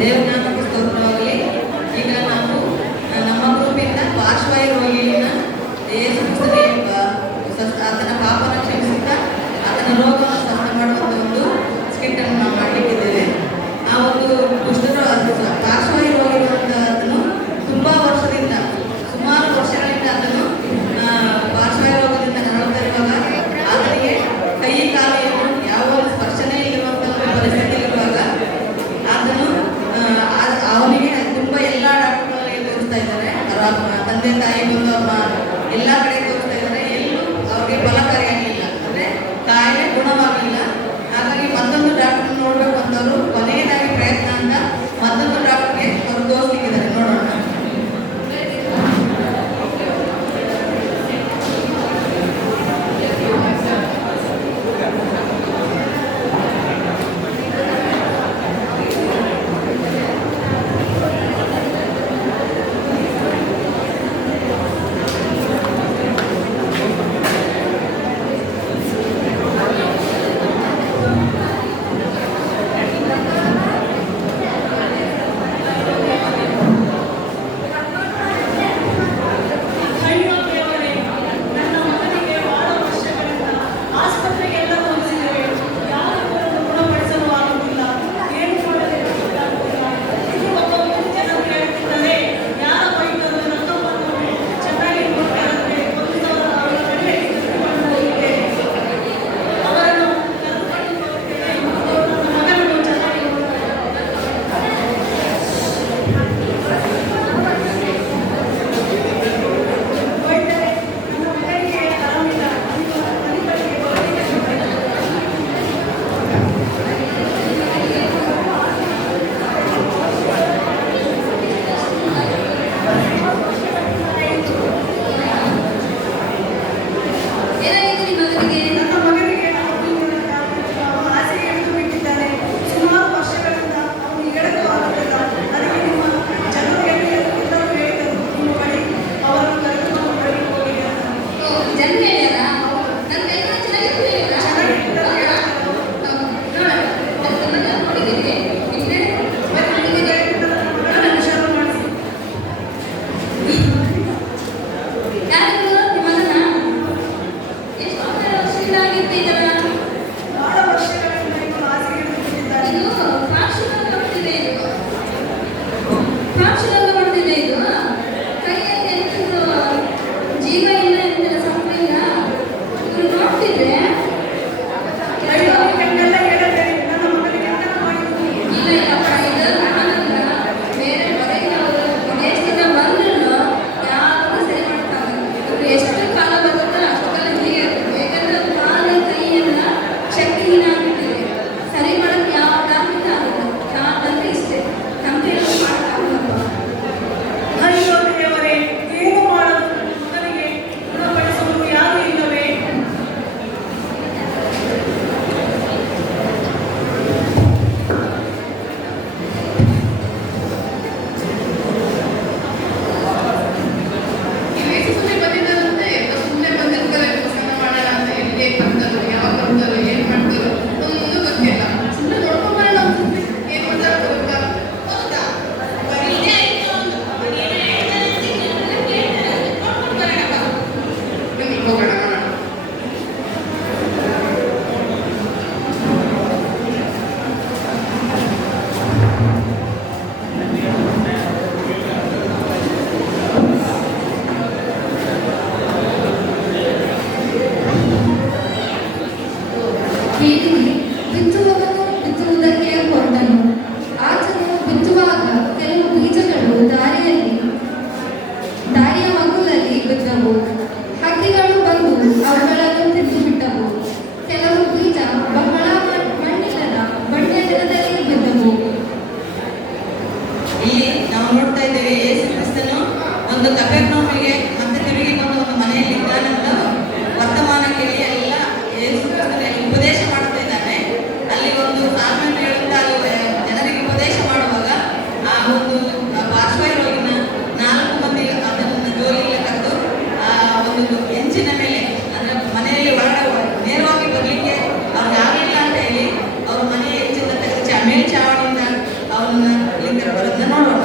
ದೇವನಾಮಕ್ಕೆ ಸ್ತೋತ್ರವಾಗಲಿ. ಈಗ ನಾವು ನಮ್ಮ ಗ್ರೂಪಿಂದ ಪಾರ್ಶ್ವವಾಯು ರೋಗಿಯನ್ನ ಯೇಸು ಆತನ ಪಾಪನ ಕ್ಷಮಿಸುತ್ತಾ ಆತನ ರೋಗವನ್ನು ಸ್ವಸ್ಥ ಮಾಡುವಂಥ ಒಂದು ಸ್ಕಿಟ್ ಅನ್ನು ನಾವು ಮಾಡಲಿಕ್ಕಿದ್ದೇವೆ. ಆ ಒಂದು ಪಾರ್ಶ್ವವಾಯು ರೋಗಿ ಇರುವಂತಹದನ್ನು ತುಂಬಾ ವರ್ಷದಿಂದ, ಸುಮಾರು ವರ್ಷಗಳಿಂದ ಅದನ್ನು ಪಾರ್ಶ್ವವಾಯು ರೋಗದಿಂದ ನರಳುತ್ತಿರುವಾಗ ಆತನಿಗೆ ಕೈ ಕಾಲಿಯನ್ನು ಯಾವ ಒಂದು ಸ್ಪರ್ಶನೇ ಇರುವಂತಹ ಪರಿಸ್ಥಿತಿ ಇರುವಾಗ ಅದನ್ನು ಅವನಿಗೆ ತುಂಬಾ ಎಲ್ಲ ಡಾಕ್ಟರ್ಗಳಿಗೆ ತೋರಿಸ್ತಾ ಇದ್ದಾರೆ. ತಂದೆ ತಾಯಿ ಬಂದು ಎಲ್ಲ ಕಡೆ ತೋರಿಸ್ತಾ ಇದ್ದಾರೆ. ಎಲ್ಲೂ ಅವ್ರಿಗೆ ಫಲಕಾರಿಯಾಗಲಿಲ್ಲ. ಅಂದ್ರೆ ಕಾಯಿಲೆ ಗುಣವಾಗಿ ಕರ್ಕೊಂಡ್ಬರೋದನ್ನ ನೋಡೋಣ.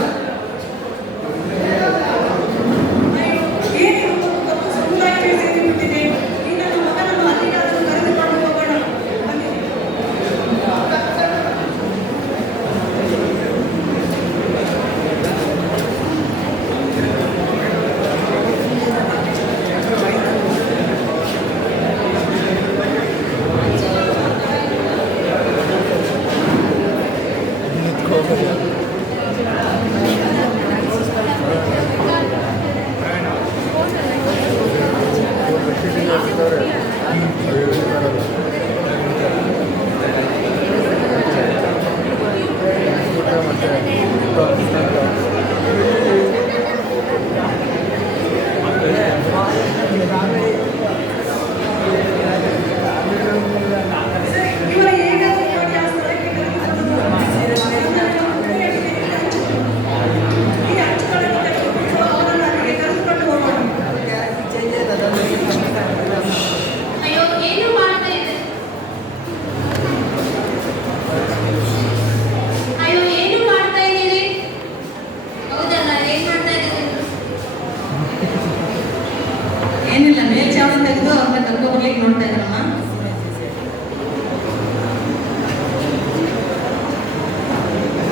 ಏನಿಲ್ಲ, ಮೇಲ್ಚಾವಣಿ ತೆಗೆದು ಅವ್ರನ್ನ ಕರ್ಕೊಂಡ್ಬರ್ಲಿಕ್ಕೆ ನೋಡ್ತಾ ಇದ್ರಮ್ಮ.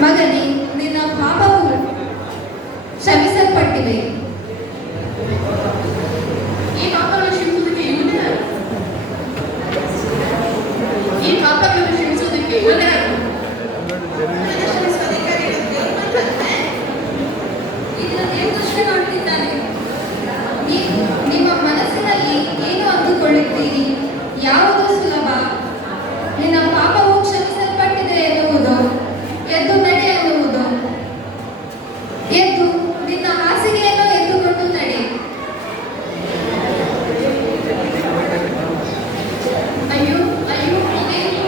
ಮಗನೇ, ನಿನ್ನ ಪಾಪವು ಕ್ಷಮಿಸಲ್ಪಟ್ಟಿವೆ. ಈ ಪಾಪಗಳನ್ನು ಕ್ಷಮಿಸುವುದಕ್ಕೆ ಇವನೇ ಯಾರು? ಈ ಪಾಪಗಳನ್ನು ಕ್ಷಮಿಸುವುದಕ್ಕೆ ಇವನೇ ಯಾರು? ಇದನ್ನು ದೇವರು ದರ್ಶನ ಮಾಡ್ತಿದ್ದಾನೆ. ನಿಮ್ಮ ಮನಸ್ಸಿನಲ್ಲಿ ಏನು ಅಂದುಕೊಳ್ಳುತ್ತೀರಿ? ಯಾವುದು ಸುಲಭ? ನಿನ್ನ ಪಾಪವು ಕ್ಷಮಿಸಲ್ಪಟ್ಟಿದೆ ಎನ್ನುವುದು, ಎದ್ದು ನಡೆ ಎನ್ನುವುದು. ಎದ್ದು ನಿನ್ನ ಹಾಸಿಗೆಯನ್ನು ಎದ್ದುಕೊಂಡು ನಡೆ. ಅಯ್ಯೋ ಅಯ್ಯೋ, ಇದೇನು?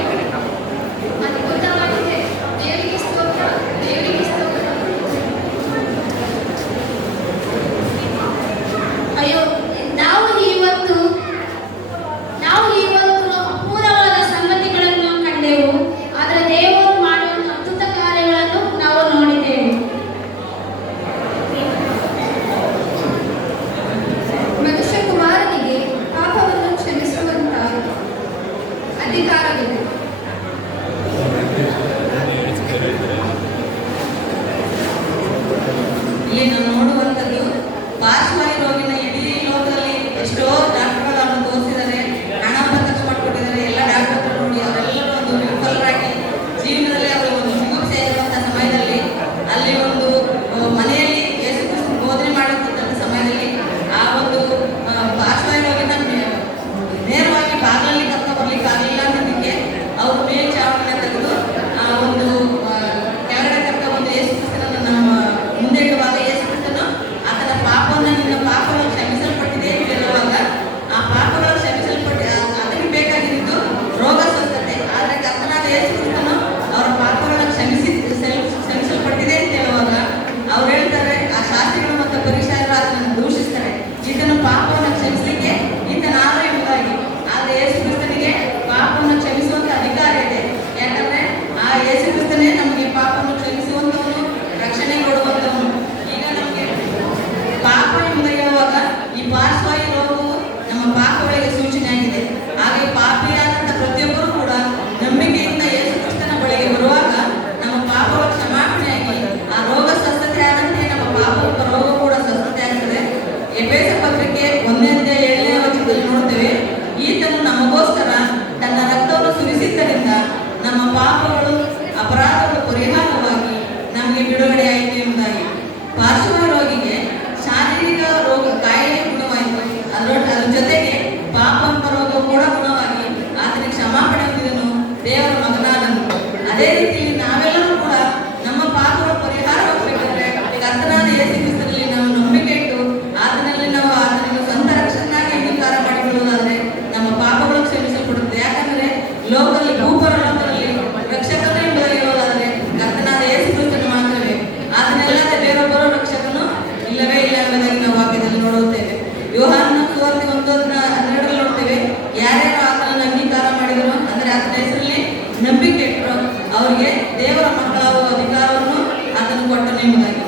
ಅದ್ಭುತವಾಗಿದೆ. ದೇವರಿಗೆ ಸ್ತೋತ್ರ, ದೇವರಿಗೆ ಸ್ತೋತ್ರ. ಅಯ್ಯೋ, ನಾವು ಇವತ್ತು ಅಪೂರ್ವವಾದ ಸಂಗತಿಗಳನ್ನು ಕಂಡೆವು. ಆದರೆ ದೇವರು ಮಾಡುವ ಅದ್ಭುತ ಕಾರ್ಯಗಳನ್ನು ನಾವು ನೋಡಿದೆವು. ಮನುಷ್ಯ ಕುಮಾರನಿಗೆ ಪಾಪವನ್ನು ಕ್ಷಮಿಸುವಂತ ಅಧಿಕಾರವಿದೆ. ಇಲ್ಲಿ ನಾವು ನೋಡುವಂಥದ್ದು ಪಾರ್ಶ್ವವಾಯು ರೋಗಿನ ಇಡೀ ಲೋಕದಲ್ಲಿ ಎಷ್ಟೋ ಡಾಕ್ಟರ್ಗಳನ್ನು ತೋರಿಸಿದ್ದಾರೆ, ಹಣ ಖರ್ಚು ಮಾಡಿಕೊಟ್ಟಿದ್ದಾರೆ. ಎಲ್ಲ ಡಾಕ್ಟರ್ ನೋಡಿ ಅವರೆಲ್ಲರೂ ಒಂದು ವಿಫಲರಾಗಿ ಜೀವನದಲ್ಲಿ ಅವರು ಒಂದು ಚಿಕಿತ್ಸೆ ಇರುವಂಥ ಸಮಯದಲ್ಲಿ ಅಲ್ಲಿ ಒಂದು ಮನೆಯಲ್ಲಿ ಯೇಸು ಕ್ರಿಸ್ತ ಬೋಧನೆ ಮಾಡುವಂಥ ಸಮಯದಲ್ಲಿ ಆ ಒಂದು ಪಾರ್ಶ್ವವಾಯು ರೋಗಿನ ನೇರವಾಗಿ ಬಾಗಿಲಲ್ಲಿ ಕರ್ಕೊಂಡು ಬರ್ಲಿಕ್ಕೆ ಆಗಲಿಲ್ಲ ಅನ್ನೋದಕ್ಕೆ ಅವರು ಮೇಲ್ಚಾವಣಿನ ತೆಗೆದು ಆ ಒಂದು ಕೆಳಗಡೆ ಕರ್ಕೊಂಡು ಬಂದು ಯೇಸು ಕ್ರಿಸ್ತನನ್ನು ನಮ್ಮ ಮುಂದೆ ಇಡುವಾಗ ಯೇಸು ಎಂಬುದಾಗಿ